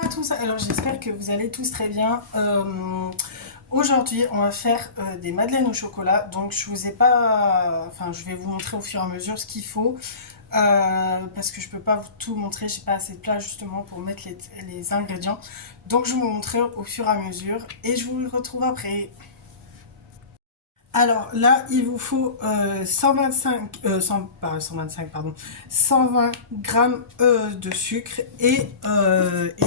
Bonjour à tous, alors j'espère que vous allez tous très bien. Aujourd'hui on va faire des madeleines au chocolat, donc je vous ai pas, enfin je vais vous montrer au fur et à mesure ce qu'il faut, parce que je peux pas vous tout montrer, j'ai pas assez de place justement pour mettre les ingrédients, donc je vais vous montrer au fur et à mesure et je vous retrouve après. Alors là, il vous faut 125, pardon, 120 grammes de sucre et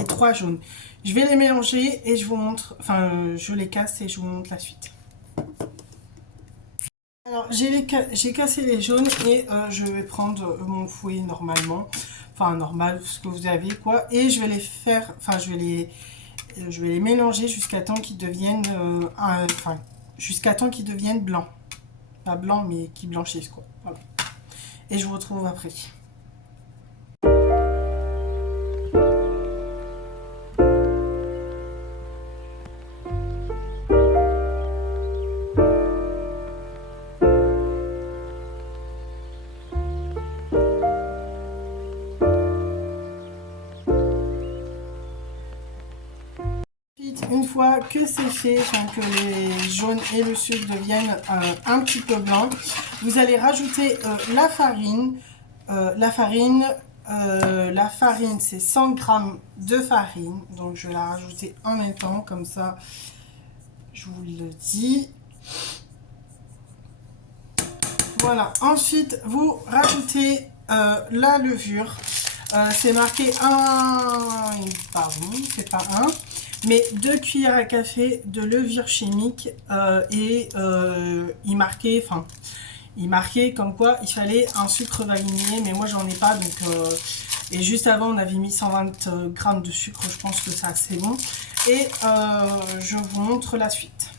3 jaunes. Je vais les mélanger et je vous montre, enfin je les casse et je vous montre la suite. Alors j'ai cassé les jaunes et je vais prendre mon fouet normalement, enfin normal, ce que vous avez quoi, et je vais les faire, enfin je vais les mélanger jusqu'à temps qu'ils deviennent, enfin jusqu'à temps qu'ils deviennent blancs. Pas blanc mais qui blanchissent quoi. Voilà. Et je vous retrouve après. Une fois que c'est fait, enfin, que les jaunes et le sucre deviennent un petit peu blancs, vous allez rajouter la farine. La farine, c'est 100 grammes de farine. Donc je vais la rajouter en même temps, comme ça je vous le dis. Voilà, ensuite vous rajoutez la levure. C'est marqué pardon, c'est pas un, mais 2 cuillères à café de levure chimique il marquait comme quoi il fallait un sucre vanillé, mais moi j'en ai pas, donc et juste avant on avait mis 120 grammes de sucre, je pense que c'est assez bon. Et je vous montre la suite.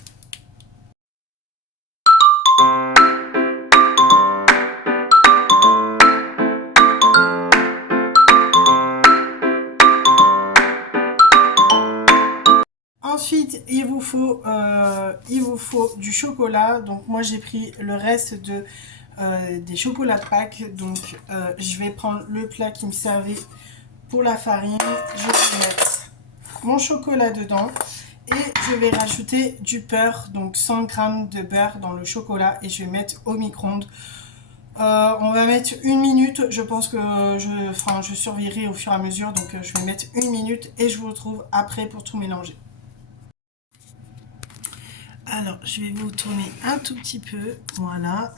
Ensuite, il vous faut du chocolat. Donc moi j'ai pris le reste des chocolats de Pâques. Donc je vais prendre le plat qui me servait pour la farine. Je vais mettre mon chocolat dedans. Et je vais rajouter du beurre, donc 100 grammes de beurre dans le chocolat. Et je vais mettre au micro-ondes. On va mettre 1 minute. Je pense que je surveillerai au fur et à mesure. Donc je vais mettre 1 minute et je vous retrouve après pour tout mélanger. Alors, je vais vous tourner un tout petit peu, voilà.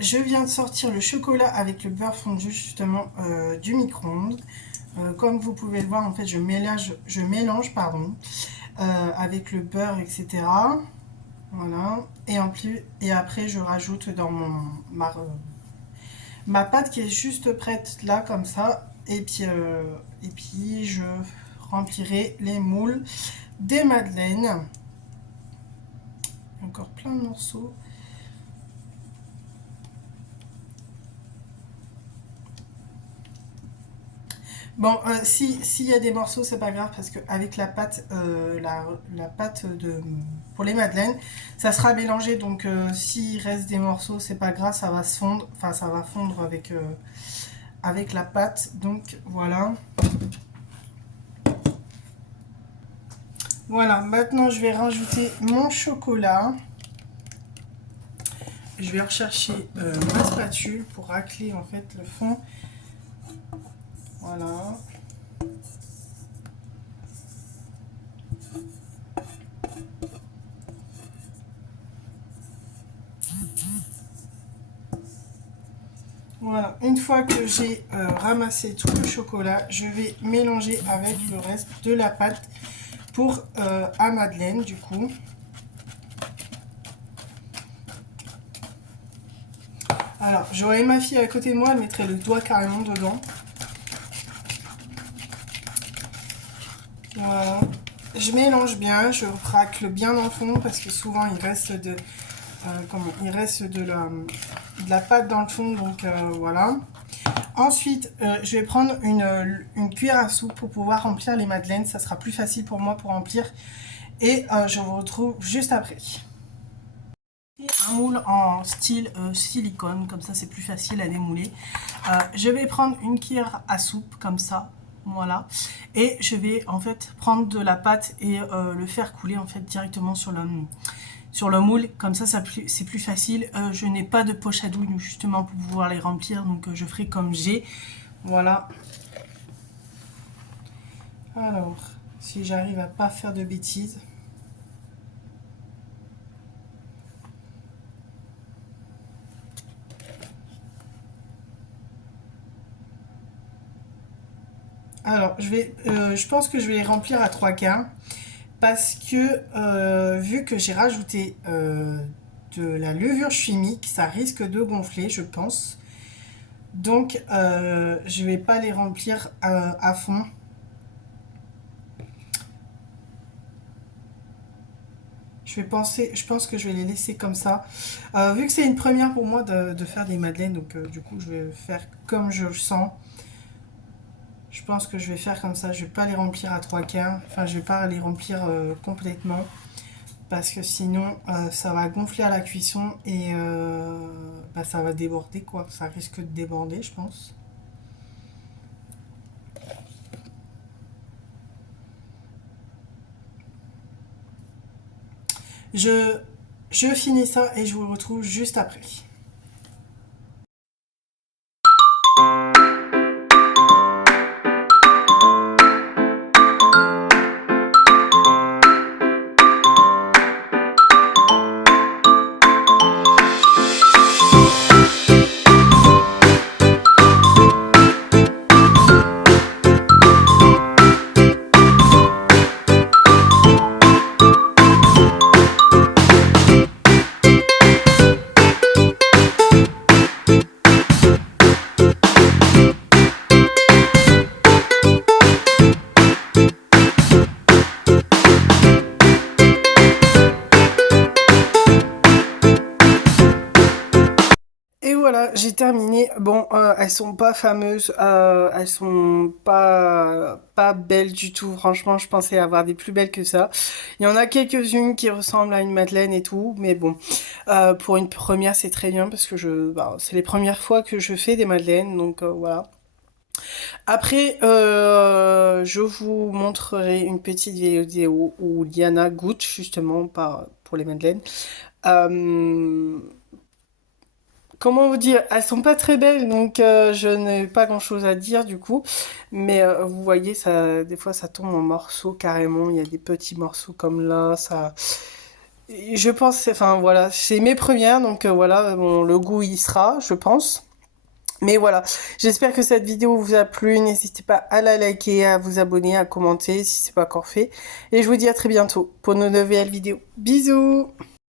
Je viens de sortir le chocolat avec le beurre fondu justement du micro-ondes. Comme vous pouvez le voir, en fait, je mélange avec le beurre, etc. Voilà. Et après, je rajoute dans ma pâte qui est juste prête là, comme ça. Et puis je remplirai les moules des madeleines. Encore plein de morceaux. Bon, s'il y a des morceaux, c'est pas grave parce qu'avec la pâte, la pâte pour les madeleines, ça sera mélangé. Donc, s'il reste des morceaux, c'est pas grave, ça va se fondre. Enfin, ça va fondre avec la pâte. Donc, voilà. Voilà, maintenant je vais rajouter mon chocolat. Je vais rechercher ma spatule pour racler en fait le fond. Voilà. Voilà, une fois que j'ai ramassé tout le chocolat, je vais mélanger avec le reste de la pâte pour à madeleine du coup. Alors, j'aurais ma fille à côté de moi, elle mettrait le doigt carrément dedans. Voilà. Je mélange bien, je racle bien dans le fond parce que souvent il reste de la pâte dans le fond, donc voilà. Ensuite, je vais prendre une cuillère à soupe pour pouvoir remplir les madeleines. Ça sera plus facile pour moi pour remplir. Et je vous retrouve juste après. Un moule en style silicone, comme ça c'est plus facile à démouler. Je vais prendre une cuillère à soupe comme ça. Voilà. Et je vais en fait prendre de la pâte et le faire couler en fait directement sur le moule. Comme ça, c'est plus facile. Je n'ai pas de poche à douille justement pour pouvoir les remplir. Donc je ferai comme j'ai. Voilà. Alors, si j'arrive à pas faire de bêtises. Alors, je pense que je vais les remplir à 3/4 parce que vu que j'ai rajouté de la levure chimique, ça risque de gonfler, je pense. Donc, je vais pas les remplir à fond. Je pense que je vais les laisser comme ça. Vu que c'est une première pour moi de faire des madeleines, donc du coup, je vais faire comme je le sens. Je pense que je vais faire comme ça. Je vais pas les remplir à 3/4. Enfin, je vais pas les remplir complètement. Parce que sinon, ça va gonfler à la cuisson et bah, ça va déborder, quoi. Ça risque de déborder, je pense. Je, je finis ça et je vous retrouve juste après. Et voilà, j'ai terminé. Bon, elles sont pas fameuses, elles sont pas belles du tout. Franchement, je pensais avoir des plus belles que ça. Il y en a quelques-unes qui ressemblent à une madeleine et tout, mais bon, pour une première, c'est très bien parce que c'est les premières fois que je fais des madeleines, donc voilà. Après, je vous montrerai une petite vidéo où Liana goûte justement pour les madeleines. Euh, Comment vous dire? Elles sont pas très belles, donc je n'ai pas grand-chose à dire du coup. Mais vous voyez, ça, des fois, ça tombe en morceaux carrément. Il y a des petits morceaux comme là. Ça, je pense, enfin voilà, c'est mes premières, donc voilà, bon, le goût y sera, je pense. Mais voilà, j'espère que cette vidéo vous a plu. N'hésitez pas à la liker, à vous abonner, à commenter si c'est pas encore fait. Et je vous dis à très bientôt pour une nouvelle vidéo. Bisous!